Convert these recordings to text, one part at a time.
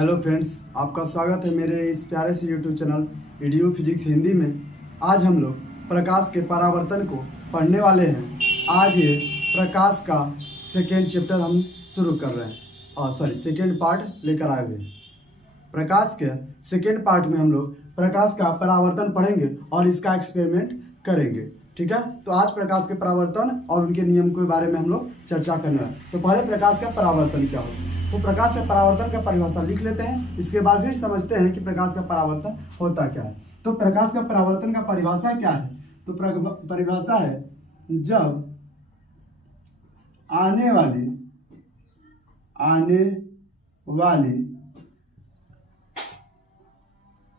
Hello friends, आपका स्वागत है मेरे इस प्यारे से YouTube channel video physics Hindi में। आज हम लोग प्रकाश के परावर्तन को पढ़ने वाले हैं। आज ये प्रकाश का सेकेंड चैप्टर हम शुरू कर रहे हैं सेकेंड पार्ट लेकर आए हुए हैं। प्रकाश के सेकेंड पार्ट में हम लोग प्रकाश का परावर्तन पढ़ेंगे और इसका एक्सपेरिमेंट करेंगे। ठीक है, तो आज प्रकाश के परावर्तन और उनके नियम के बारे में हम लोग चर्चा करना है। तो पहले प्रकाश का परावर्तन क्या होता है, तो प्रकाश के परावर्तन का परिभाषा लिख लेते हैं। इसके बाद फिर समझते हैं कि प्रकाश का परावर्तन होता क्या है। तो प्रकाश का परावर्तन का परिभाषा क्या है, तो परिभाषा है जब आने वाली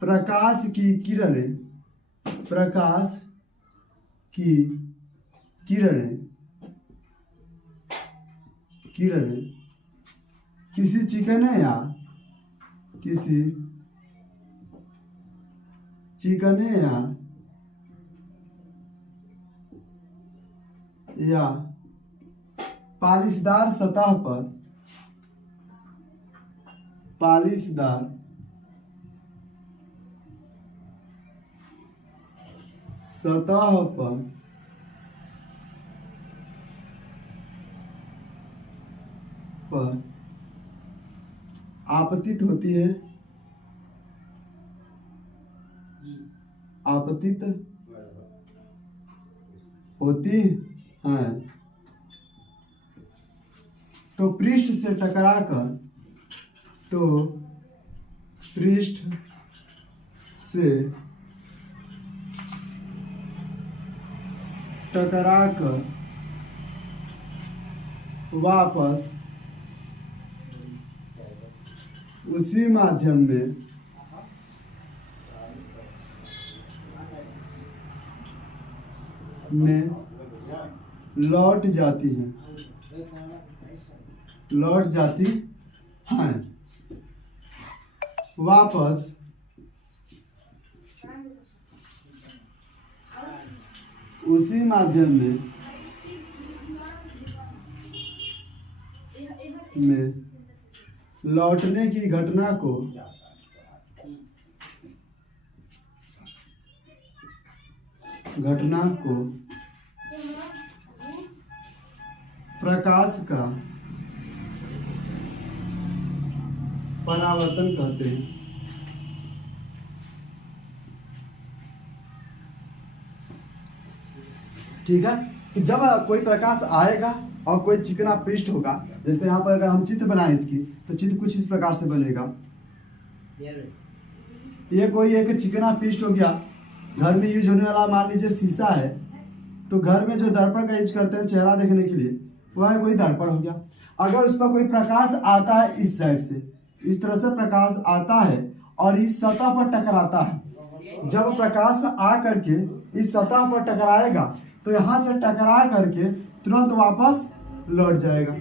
प्रकाश की किरणें किसी चिकने या पालिशदार सतह पर आपतित होती है, तो पृष्ठ से टकराकर वापस उसी माध्यम में लौट जाती हैं वापस उसी माध्यम में लौटने की घटना को प्रकाश का परावर्तन कहते हैं। ठीक है, तो जब कोई प्रकाश आएगा और कोई चिकना पृष्ठ होगा, जैसे यहाँ पर अगर हम चित्र बनाएं इसकी, तो चित्र कुछ इस प्रकार से बनेगा। ये कोई एक चिकना पृष्ठ हो गया। घर में यूज होने वाला मान लीजिए शीशा है, तो घर में जो दर्पण का यूज करते हैं चेहरा देखने के लिए, वह कोई दर्पण हो गया। अगर उस पर कोई प्रकाश आता है इस साइड से, इस तरह से प्रकाश आता है और इस सतह पर टकराता है। जब प्रकाश आ करके इस सतह पर टकराएगा तो यहाँ से टकरा करके तुरंत वापस लौट जाएगा।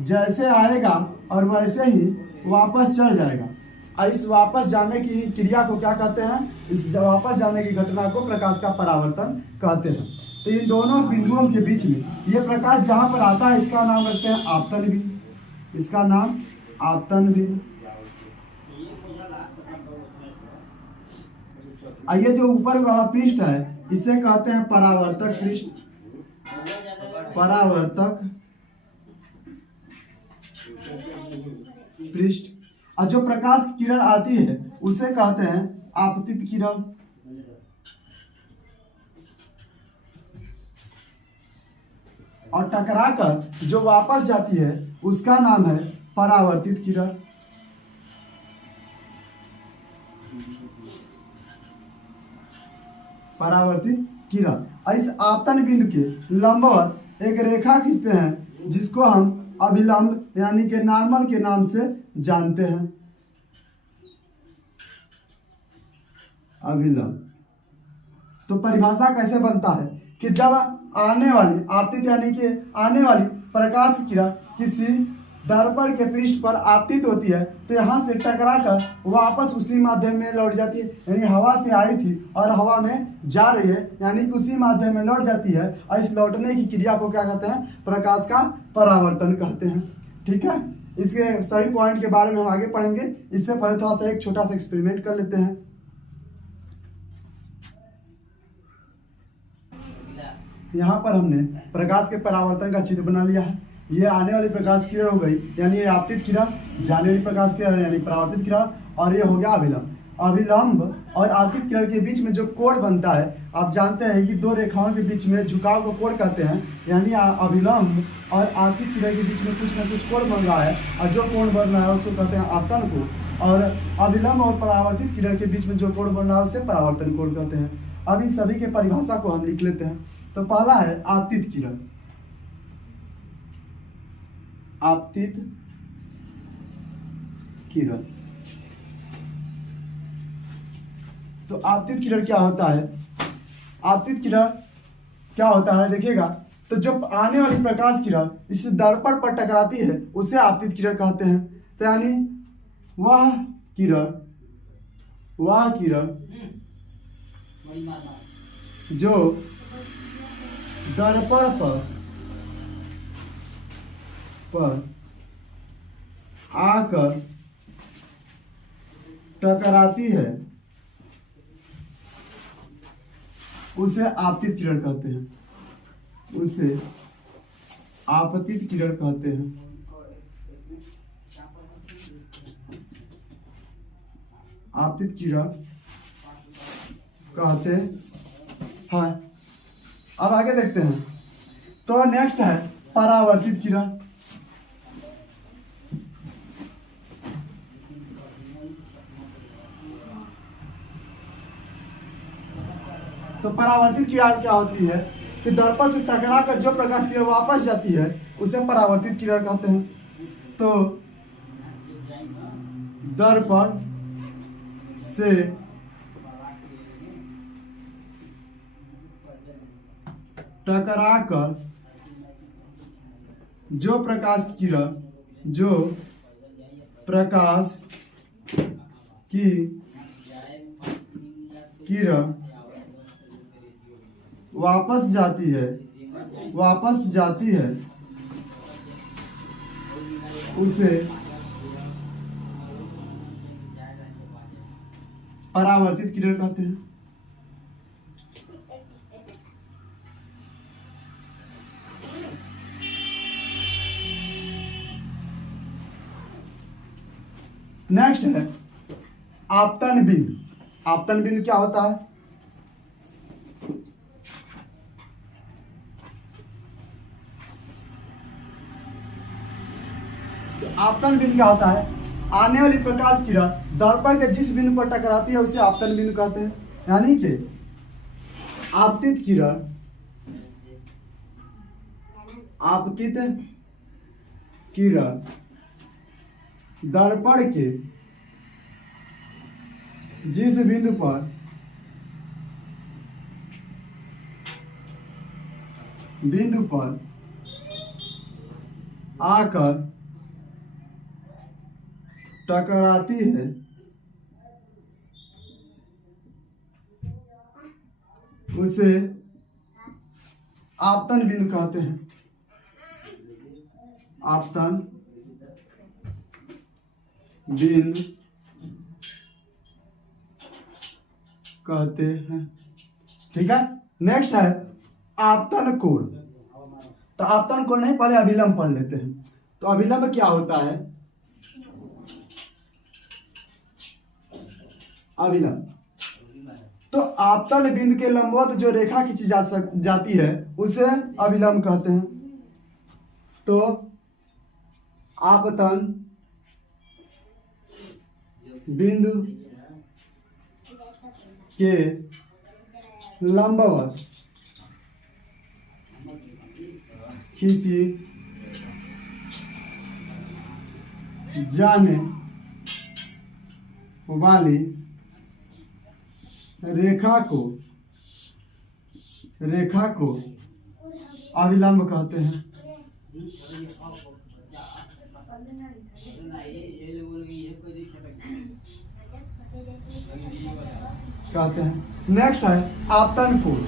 जैसे आएगा और वैसे ही वापस चल जाएगा। इस वापस जाने की क्रिया को क्या कहते हैं, इस वापस जाने की घटना को प्रकाश का परावर्तन कहते हैं। तो इन दोनों बिंदुओं के बीच में ये प्रकाश जहाँ पर आता है इसका नाम रखते हैं आपतन बिंदु। इसका नाम आपतन बिंदु। ये जो ऊपर वाला पृष्ठ है इसे कहते हैं परावर्तक पृष्ठ। और जो प्रकाश की किरण आती है उसे कहते हैं आपतित किरण। और टकराकर जो वापस जाती है उसका नाम है परावर्तित किरण। परावर्तित किरण। इस आपतन बिंदु के लंबवत एक रेखा खींचते हैं जिसको हम अभिलंब यानी कि नॉर्मल के नाम से जानते हैं। अभिलंब। तो परिभाषा कैसे बनता है कि जब आने वाली आपतित यानी कि आने वाली प्रकाश किरण किसी दर्पण के पृष्ठ पर आपतित होती है तो यहाँ से टकराकर वापस उसी माध्यम में लौट जाती है। यानी हवा से आई थी और हवा में जा रही है, यानी कि उसी माध्यम में लौट जाती है। और इस लौटने की क्रिया को क्या कहते हैं? प्रकाश का परावर्तन कहते हैं। ठीक है, इसके सभी पॉइंट के बारे में हम आगे पढ़ेंगे। इससे पहले थोड़ा सा एक छोटा सा एक्सपेरिमेंट कर लेते हैं। यहाँ पर हमने प्रकाश के परावर्तन का चित्र बना लिया है। ये आने वाली प्रकाश किरण हो गई, यानी ये आपतित किरण, जाने वाली प्रकाश किरण यानी परावर्तित किरण, और ये हो गया अभिलंब। अभिलंब और आपतित किरण के बीच में जो कोण बनता है, आप जानते हैं कि दो रेखाओं के बीच में झुकाव को कोण कहते हैं, यानी अभिलंब और आपतित किरण के बीच में कुछ ना कुछ कोण बन रहा है, और जो कोण बन रहा है उसको कहते हैं आपतन कोण, और अभिलंब और परावर्तित किरण के बीच में जो कोण बन रहा है उसे परावर्तन कोण कहते हैं। अब इन सभी के परिभाषा को हम लिख लेते हैं। तो पहला है आपतित किरण। आपतित किरण, तो आपतित किरण क्या होता है? आपतित किरण क्या होता है देखिएगा, तो जब आने वाली प्रकाश किरण इस दर्पण पर टकराती है उसे आपतित किरण कहते हैं। तो यानी वह किरण जो दर्पण पर आकर टकराती है उसे आपतित किरण कहते हैं, उसे आपतित किरण कहते हैं। आपतित किरण कहते हैं। अब आगे देखते हैं। तो नेक्स्ट है परावर्तित किरण। तो परावर्तित किरण क्या होती है कि दर्पण से टकरा कर जो प्रकाश किरण वापस जाती है उसे परावर्तित किरण कहते हैं। तो दर्पण से टकराकर जो प्रकाश की किरण वापस जाती है उसे परावर्तित किरण कहते हैं। नेक्स्ट है आपतन बिंदु। आपतन बिंदु क्या होता है? तो आपतन बिंदु क्या होता है? आने वाली प्रकाश किरण दर्पण के जिस बिंदु पर टकराती है उसे आपतन बिंदु कहते हैं। यानी कि आपतित किरण दर्पण के जिस बिंदु पर आकर टकराती है उसे आपतन बिंदु कहते हैं। आपतन बिंदु कहते हैं। ठीक है। नेक्स्ट है आपतन कोण। तो आपतन कोण नहीं, पहले अभिलंब पढ़ लेते हैं। तो अभिलंब क्या होता है? अभिलंब तो आपतन बिंदु के लंबवत जो रेखा खींची जाती है उसे अभिलंब कहते हैं। तो आपतन बिंदु के लंबवत खींची जाने वाली रेखा को अभिलंब कहते हैं। नेक्स्ट है आपतन कोण।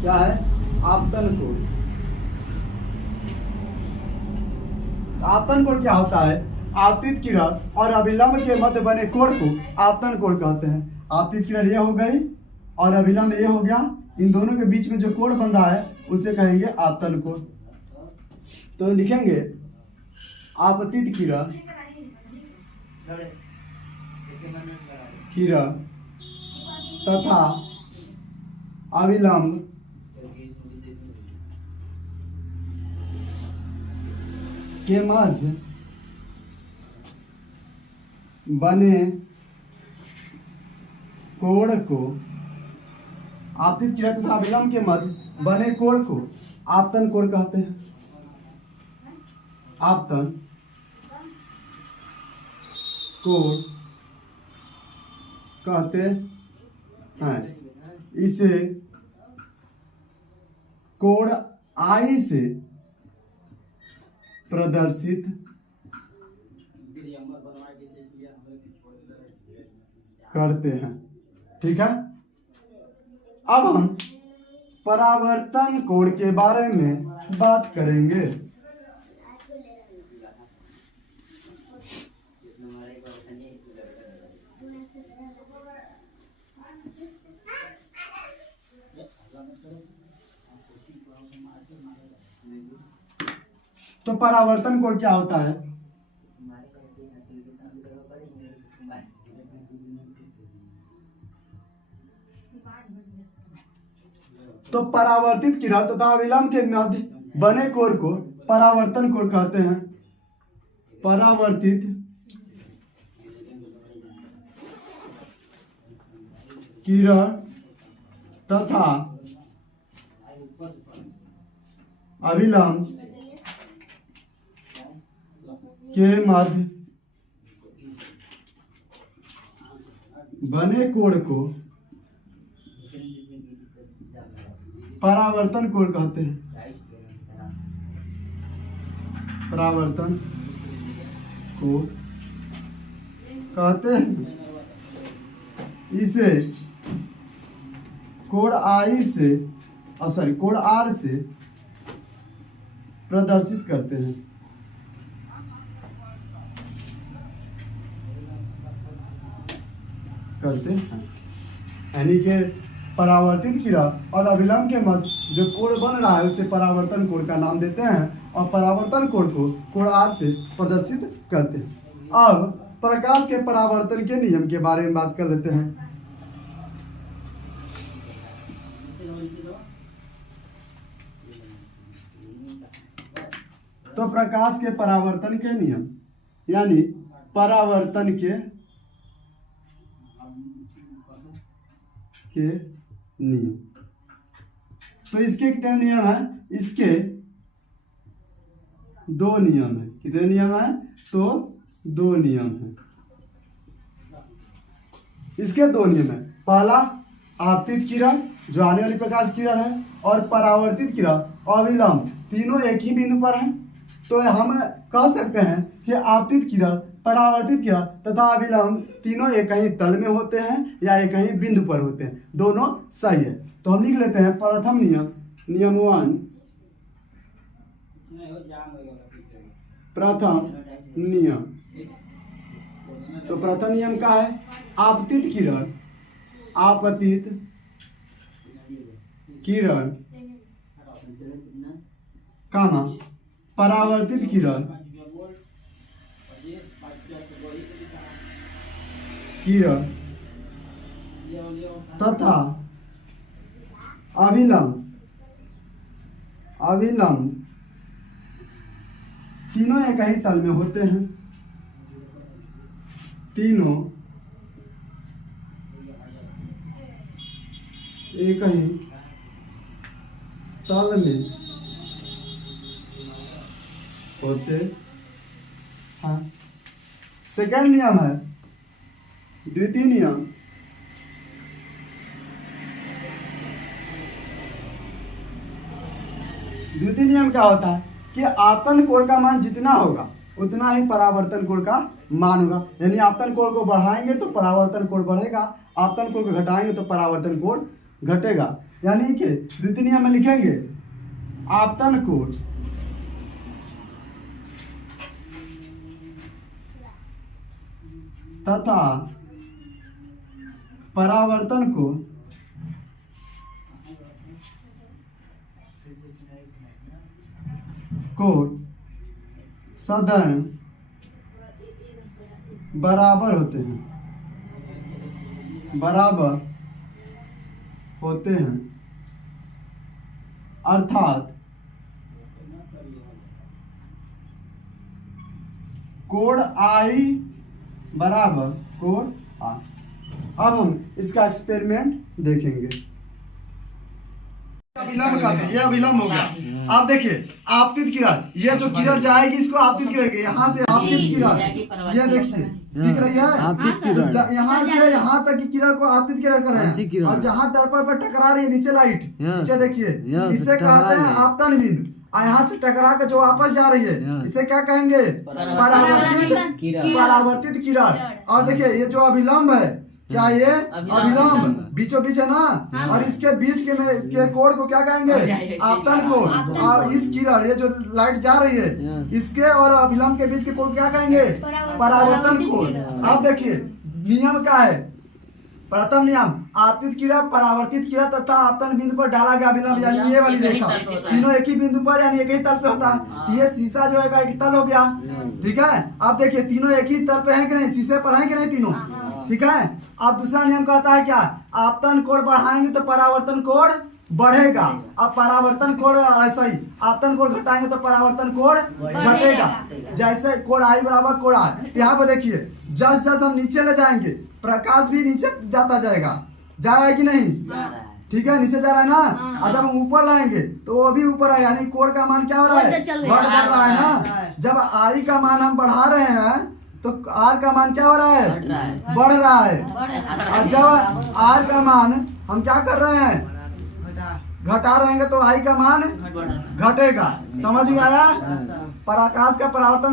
क्या है? आपतन कोण। आपतन कोण क्या होता है? आपतित किरण और अभिलंब के मध्य बने कोण को आपतन कोण कहते हैं। आपतित किरण ये हो गई और अभिलंब ये हो गया, इन दोनों के बीच में जो कोण बन रहा है उसे कहेंगे आपतन कोण। तो लिखेंगे आपतित किरण तथा अभिलंब के मध्य बने कोण को आपतित किरण तथा अभिलंब के मध्य बने कोण को आपतन कोण कहते हैं। आपतन कोण कहते हैं। इसे कोण आई से प्रदर्शित करते हैं। ठीक है, अब हम परावर्तन कोण के बारे में बात करेंगे। तो परावर्तन कोण क्या होता है? तो परावर्तित किरण तथा अभिलंब के मध्य बने कोण को परावर्तन कोण कहते हैं। परावर्तित किरण तथा अभिलंब के मध्य बने कोण को परावर्तन कोण कहते हैं। परावर्तन कोण कहते हैं। इसे कोण आई से कोण आर से प्रदर्शित करते हैं। यानी कि परावर्तित किरण और अभिलंब के मध्य जो कोण बन रहा है उसे परावर्तन कोण का नाम देते हैं और परावर्तन कोण को कोण आर से प्रदर्शित करते हैं। अब प्रकाश के परावर्तन के नियम के बारे में बात कर लेते हैं। तो प्रकाश के परावर्तन के नियम यानी परावर्तन के नियम। तो इसके कितने नियम हैं? इसके दो नियम हैं। कितने नियम हैं? तो दो नियम हैं। इसके दो नियम हैं। पहला आपतित किरण जो आने वाली प्रकाश किरण है और परावर्तित किरण अभिलंब तीनों एक ही बिंदु पर हैं। तो हम कह सकते हैं कि आपतित किरण परावर्तित किरण तथा अभिलंब तीनों एक ही तल में होते हैं या एक ही बिंदु पर होते हैं, दोनों सही है। तो हम लिख लेते हैं प्रथम नियम, नियम 1। प्रथम नियम, तो प्रथम नियम का है आपतित किरण कामा परावर्तित किरण तथा अभिलंब तीनों एक ही तल में होते हैं। तीनों एक ही तल में होते हैं। सेकंड नियम है द्वितीय नियम। द्वितीय नियम क्या होता है कि आपतन कोण का मान जितना होगा उतना ही परावर्तन कोण का मान होगा। यानी आपतन कोण को बढ़ाएंगे तो परावर्तन कोण बढ़ेगा, आपतन कोण को घटाएंगे तो परावर्तन कोण घटेगा। यानी कि द्वितीय नियम में लिखेंगे आपतन कोण तथा परावर्तन कोण सदैव बराबर होते हैं, अर्थात कोण आई बराबर कोण आई। अब हम इसका एक्सपेरिमेंट देखेंगे। अभिलंब कहते हैं, ये अभिलंब हो गया। आप देखिए आपतित किरण, ये जो किरण जाएगी इसको आपतित किरण के यहाँ से आपतित किरण, ये देखिए दिख रही है, यहाँ से यहाँ तक की किरण को आपतित किरण कर रहे हैं, और जहाँ दर्पण पर टकरा रही है नीचे लाइट, नीचे देखिए, इसे कहते हैं आपतन बिंदु। यहाँ से टकरा के जो वापस जा रही है इसे क्या कहेंगे? परावर्तित किरण। और देखिए ये जो अभिलंब है, क्या ये अभिलंब बीचों बीच है ना, और इसके बीच के कोण को क्या कहेंगे? आपतन कोण। और इस किरण, ये जो लाइट जा रही है, इसके और अभिलंब के बीच के कोण क्या कहेंगे? परावर्तन कोण। अब देखिए नियम क्या है? प्रथम नियम, आपतित किरण, परावर्तित किरण तथा आपतन बिंदु पर डाला गया अभिलंब, यानी ये वाली रेखा, तीनों एक ही बिंदु पर यानी एक ही तल पे होता है। ये शीशा जो है एक तल हो गया, ठीक है। अब देखिए तीनों एक ही तल पे है कि नहीं, शीशे पर है कि नहीं तीनों, ठीक है। अब दूसरा नियम कहता है क्या? आपतन कोण बढ़ाएंगे तो परावर्तन कोण बढ़ेगा, अब परावर्तन कोण सॉरी आपतन कोण घटाएंगे तो परावर्तन कोण घटेगा। जैसे कोण आई बराबर कोण आई, यहाँ पे देखिए जस जस हम नीचे ले जाएंगे प्रकाश भी नीचे जाता जाएगा, जा रहा है कि नहीं? ठीक है, नीचे जा रहा है ना। और जब हम ऊपर लाएंगे तो वो भी ऊपर है, यानी कोण का मान क्या हो रहा है? बढ़ रहा है ना। जब आई का मान हम बढ़ा रहे हैं तो आर का मान क्या हो रहा है? बढ़ रहा है। और जब आर का मान हम क्या कर रहे हैं? घटा रहेंगे तो आई का मान घटेगा। समझ में आया? पराकाश का परावर्तन